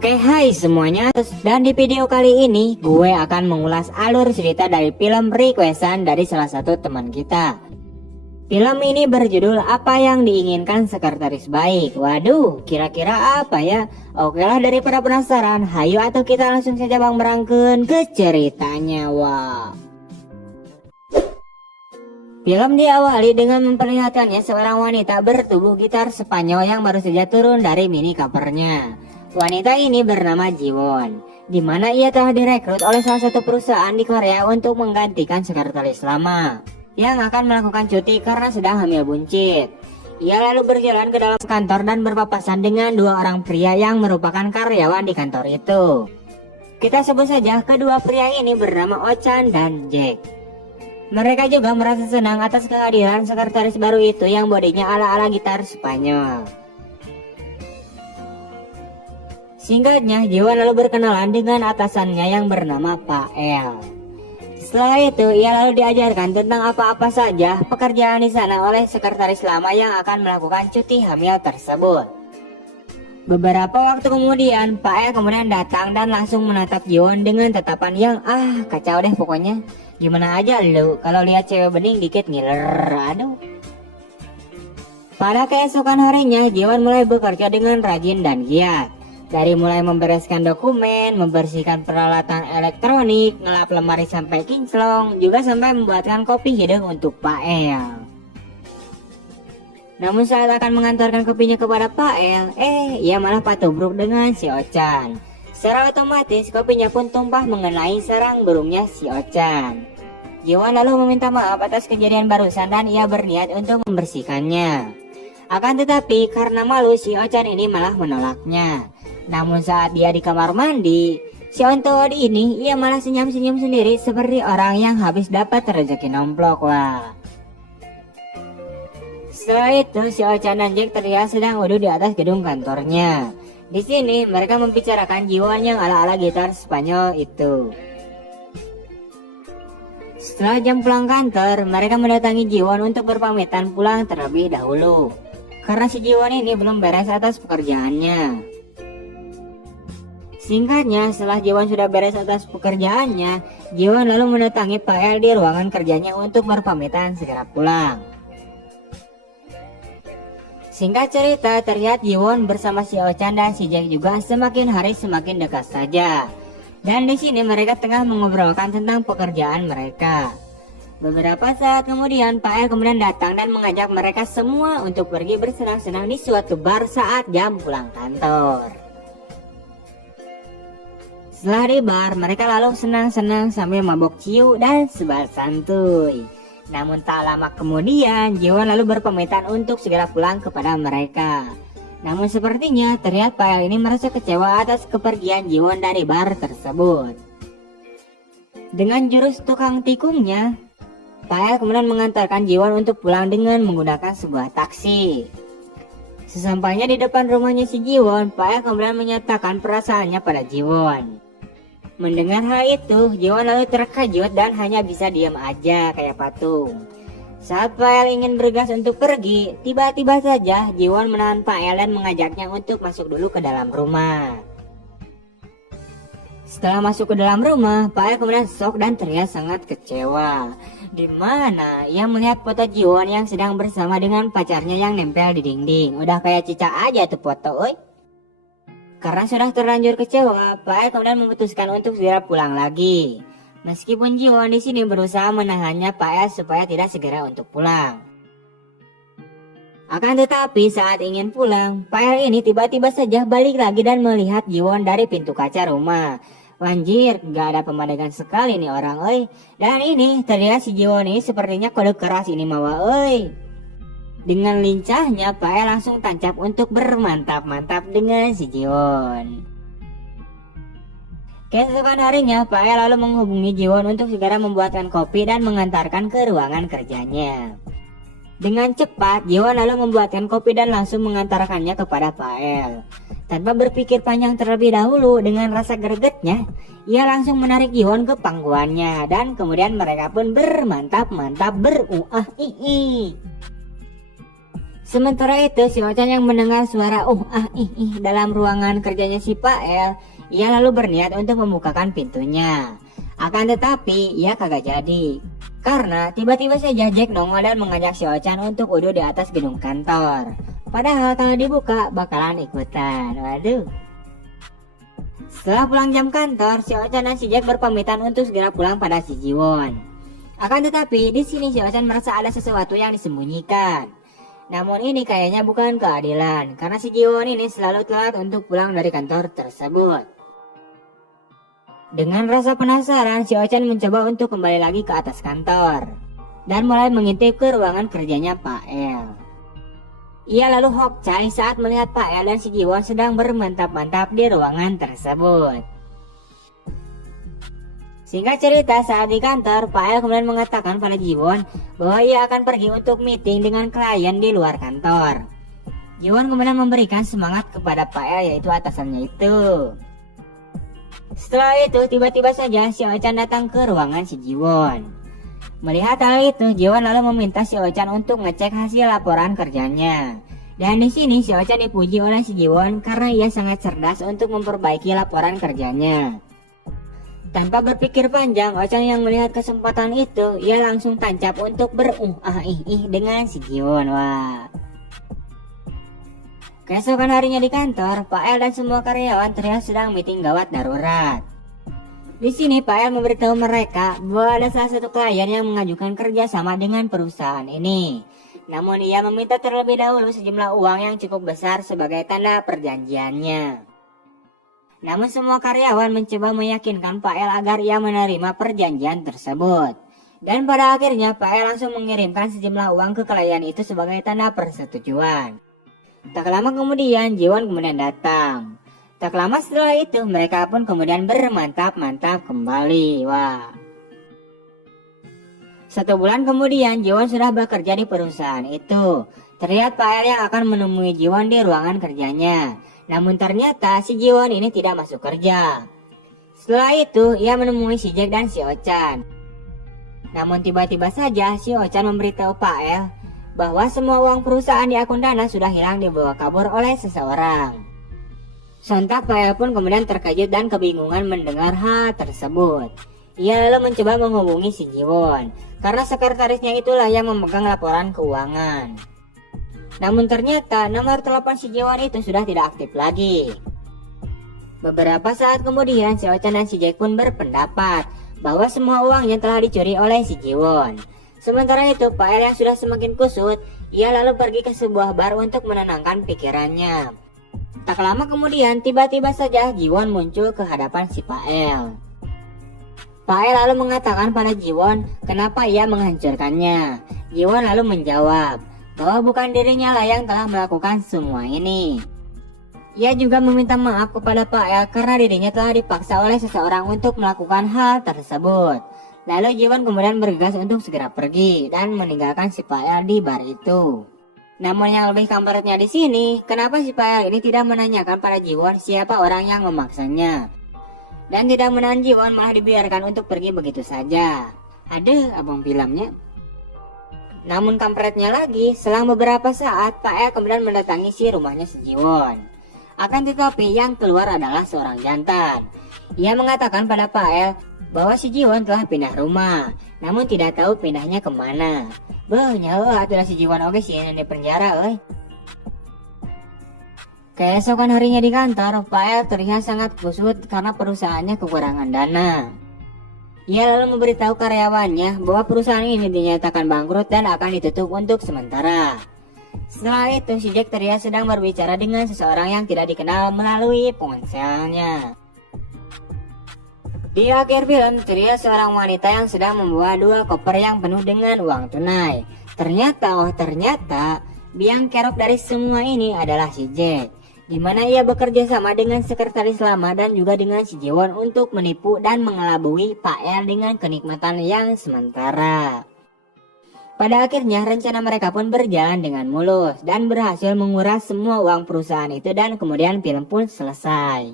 Oke, hai semuanya. Dan di video kali ini gue akan mengulas alur cerita dari film requestan dari salah satu teman kita. Film ini berjudul Apa Yang Diinginkan Sekretaris Baik. Waduh, kira-kira apa ya? Oke lah, daripada penasaran, hayu atau kita langsung saja bang berangkeun ke ceritanya. Wah. Film diawali dengan memperlihatkannya seorang wanita bertubuh gitar Spanyol yang baru saja turun dari mini covernya. Wanita ini bernama Jiwon, di mana ia telah direkrut oleh salah satu perusahaan di Korea untuk menggantikan sekretaris lama yang akan melakukan cuti karena sedang hamil buncit. Ia lalu berjalan ke dalam kantor dan berpapasan dengan dua orang pria yang merupakan karyawan di kantor itu. Kita sebut saja kedua pria ini bernama Ochan dan Jack. Mereka juga merasa senang atas kehadiran sekretaris baru itu yang bodinya ala-ala gitar Spanyol. Singkatnya, Jiwon lalu berkenalan dengan atasannya yang bernama Pak El. Setelah itu, ia lalu diajarkan tentang apa-apa saja pekerjaan di sana oleh sekretaris lama yang akan melakukan cuti hamil tersebut. Beberapa waktu kemudian, Pak El kemudian datang dan langsung menatap Jiwon dengan tatapan yang kacau deh pokoknya. Gimana aja lu kalau lihat cewek bening dikit ngiler, aduh. Pada keesokan harinya, Jiwon mulai bekerja dengan rajin dan giat. Dari mulai membereskan dokumen, membersihkan peralatan elektronik, ngelap lemari sampai kinclong, juga sampai membuatkan kopi hidung untuk Pak El. Namun saat akan mengantarkan kopinya kepada Pak El, ia malah patubruk dengan si Ochan. Secara otomatis kopinya pun tumpah mengenai sarang burungnya si Ochan. Jiwon lalu meminta maaf atas kejadian barusan dan ia berniat untuk membersihkannya. Akan tetapi karena malu si Ochan ini malah menolaknya. Namun saat dia di kamar mandi, si Ontod ini ia malah senyum-senyum sendiri seperti orang yang habis dapat rezeki nomplok. Wah. Setelah itu si Ochan dan Jack terlihat sedang duduk di atas gedung kantornya. Di sini mereka membicarakan Jiwon yang ala-ala gitar Spanyol itu. Setelah jam pulang kantor, mereka mendatangi Jiwon untuk berpamitan pulang terlebih dahulu. Karena si Jiwon ini belum beres atas pekerjaannya. Singkatnya, setelah Jiwon sudah beres atas pekerjaannya, Jiwon lalu mendatangi Pak El di ruangan kerjanya untuk berpamitan segera pulang. Singkat cerita, terlihat Jiwon bersama si Ochan dan si Jack juga semakin hari semakin dekat saja. Dan di sini mereka tengah mengobrolkan tentang pekerjaan mereka. Beberapa saat kemudian, Pak El kemudian datang dan mengajak mereka semua untuk pergi bersenang-senang di suatu bar saat jam pulang kantor. Setelah di bar, mereka lalu senang-senang sambil mabok ciu dan sebar santuy. Namun tak lama kemudian, Jiwon lalu berpamitan untuk segera pulang kepada mereka. Namun sepertinya terlihat Pak El ini merasa kecewa atas kepergian Jiwon dari bar tersebut. Dengan jurus tukang tikungnya, Pak El kemudian mengantarkan Jiwon untuk pulang dengan menggunakan sebuah taksi. Sesampainya di depan rumahnya si Jiwon, Pak El kemudian menyatakan perasaannya pada Jiwon. Mendengar hal itu, Jiwon lalu terkejut dan hanya bisa diam aja kayak patung. Saat Pak El ingin bergegas untuk pergi, tiba-tiba saja Jiwon menahan Pak El dan mengajaknya untuk masuk dulu ke dalam rumah. Setelah masuk ke dalam rumah, Pak El kemudian shock dan terlihat sangat kecewa. Di mana ia melihat foto Jiwon yang sedang bersama dengan pacarnya yang nempel di dinding. Udah kayak cicak aja tuh foto, oi. Karena sudah terlanjur kecewa, Pak El kemudian memutuskan untuk segera pulang lagi. Meskipun Jiwon di sini berusaha menahannya Pak El supaya tidak segera untuk pulang. Akan tetapi saat ingin pulang, Pak El ini tiba-tiba saja balik lagi dan melihat Jiwon dari pintu kaca rumah. Wanjir, gak ada pemandangan sekali nih orang, oi. Dan ini terlihat si Jiwon ini sepertinya kode keras ini mawa, oi. Dengan lincahnya, Pak El langsung tancap untuk bermantap-mantap dengan si Jiwon. Keesokan harinya, Pak El lalu menghubungi Jiwon untuk segera membuatkan kopi dan mengantarkan ke ruangan kerjanya. Dengan cepat, Jiwon lalu membuatkan kopi dan langsung mengantarkannya kepada Pak El. Tanpa berpikir panjang terlebih dahulu, dengan rasa gregetnya, ia langsung menarik Jiwon ke pangkuannya. Dan kemudian mereka pun bermantap-mantap beruah-ii. Sementara itu si Ochan yang mendengar suara dalam ruangan kerjanya si Pak El, ia lalu berniat untuk membukakan pintunya. Akan tetapi ia kagak jadi, karena tiba-tiba saja Jack nongol dan mengajak si Ochan untuk duduk di atas gedung kantor. Padahal kalau dibuka bakalan ikutan. Waduh. Setelah pulang jam kantor, si Ochan dan si Jack berpamitan untuk segera pulang pada si Jiwon. Akan tetapi di sini si Ochan merasa ada sesuatu yang disembunyikan. Namun ini kayaknya bukan keadilan, karena si Jiwon ini selalu telat untuk pulang dari kantor tersebut. Dengan rasa penasaran, si Ochan mencoba untuk kembali lagi ke atas kantor dan mulai mengintip ke ruangan kerjanya Pak El. Ia lalu hokcai saat melihat Pak El dan si Jiwon sedang bermantap-mantap di ruangan tersebut. Singkat cerita, saat di kantor, Pak El kemudian mengatakan pada Jiwon bahwa ia akan pergi untuk meeting dengan klien di luar kantor. Jiwon kemudian memberikan semangat kepada Pak El, yaitu atasannya itu. Setelah itu, tiba-tiba saja si Ochan datang ke ruangan si Jiwon. Melihat hal itu, Jiwon lalu meminta si Ochan untuk ngecek hasil laporan kerjanya. Dan di sini si Ochan dipuji oleh si Jiwon karena ia sangat cerdas untuk memperbaiki laporan kerjanya. Tanpa berpikir panjang, Ochan yang melihat kesempatan itu, ia langsung tancap untuk dengan si Jiwon. Wah. Keesokan harinya di kantor, Pak El dan semua karyawan terlihat sedang meeting gawat darurat. Di sini Pak El memberitahu mereka bahwa ada salah satu klien yang mengajukan kerja sama dengan perusahaan ini. Namun ia meminta terlebih dahulu sejumlah uang yang cukup besar sebagai tanda perjanjiannya. Namun semua karyawan mencoba meyakinkan Pak El agar ia menerima perjanjian tersebut. Dan pada akhirnya Pak El langsung mengirimkan sejumlah uang ke klien itu sebagai tanda persetujuan. Tak lama kemudian Jiwon kemudian datang. Tak lama setelah itu mereka pun kemudian bermantap-mantap kembali. Wah. 1 bulan kemudian Jiwon sudah bekerja di perusahaan itu. Terlihat Pak El yang akan menemui Jiwon di ruangan kerjanya. Namun ternyata si Jiwon ini tidak masuk kerja. Setelah itu ia menemui si Jack dan si Ochan. Namun tiba-tiba saja si Ochan memberitahu Pak El bahwa semua uang perusahaan di akun Dana sudah hilang dibawa kabur oleh seseorang. Sontak Pak El pun kemudian terkejut dan kebingungan mendengar hal tersebut. Ia lalu mencoba menghubungi si Jiwon karena sekretarisnya itulah yang memegang laporan keuangan. Namun ternyata nomor telepon si Jiwon itu sudah tidak aktif lagi. Beberapa saat kemudian si Ochan dan si Jack pun berpendapat bahwa semua uangnya telah dicuri oleh si Jiwon. Sementara itu Pak El yang sudah semakin kusut, ia lalu pergi ke sebuah bar untuk menenangkan pikirannya. Tak lama kemudian tiba-tiba saja Jiwon muncul ke hadapan si Pak El. Pak El lalu mengatakan pada Jiwon kenapa ia menghancurkannya. Jiwon lalu menjawab bahwa bukan dirinya lah yang telah melakukan semua ini. Ia juga meminta maaf kepada Pak El karena dirinya telah dipaksa oleh seseorang untuk melakukan hal tersebut. Lalu Jiwon kemudian bergegas untuk segera pergi dan meninggalkan si Pak El di bar itu. Namun yang lebih kampretnya di sini, kenapa si Pak El ini tidak menanyakan pada Jiwon siapa orang yang memaksanya, dan tidak menahan Jiwon malah dibiarkan untuk pergi begitu saja. Aduh, abang filmnya. Namun kampretnya lagi, selang beberapa saat Pak El kemudian mendatangi si rumahnya si Jiwon. Akan tetapi yang keluar adalah seorang jantan. Ia mengatakan pada Pak El bahwa si Jiwon telah pindah rumah, namun tidak tahu pindahnya kemana. Nyawa atulah si Jiwon oke sih yang di penjara. Keesokan harinya di kantor, Pak El terlihat sangat kusut karena perusahaannya kekurangan dana. Ia lalu memberitahu karyawannya bahwa perusahaan ini dinyatakan bangkrut dan akan ditutup untuk sementara. Setelah itu si Jack terlihat sedang berbicara dengan seseorang yang tidak dikenal melalui ponselnya. Di akhir film terlihat seorang wanita yang sedang membawa 2 koper yang penuh dengan uang tunai. Ternyata biang kerok dari semua ini adalah si Jack, di mana ia bekerja sama dengan sekretaris lama dan juga dengan si Jiwon untuk menipu dan mengelabui Pak El dengan kenikmatan yang sementara. Pada akhirnya rencana mereka pun berjalan dengan mulus dan berhasil menguras semua uang perusahaan itu dan kemudian film pun selesai.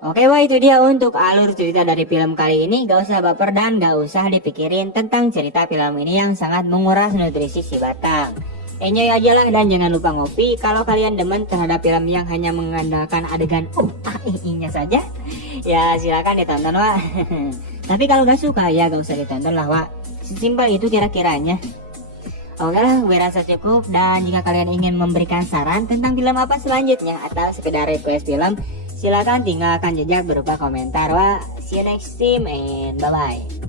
Oke wah, itu dia untuk alur cerita dari film kali ini. Gak usah baper dan gak usah dipikirin tentang cerita film ini yang sangat menguras nutrisi si batang. Enjoy aja lah dan jangan lupa ngopi. Kalau kalian demen terhadap film yang hanya mengandalkan adegan nya saja, ya silakan ditonton wah. Tapi kalau gak suka ya gak usah ditonton lah wah. Sesimpel itu kira-kiranya. Oke lah, gue rasa cukup. Dan jika kalian ingin memberikan saran tentang film apa selanjutnya atau sekedar request film, silakan tinggalkan jejak berupa komentar. Wah, see you next time and bye bye.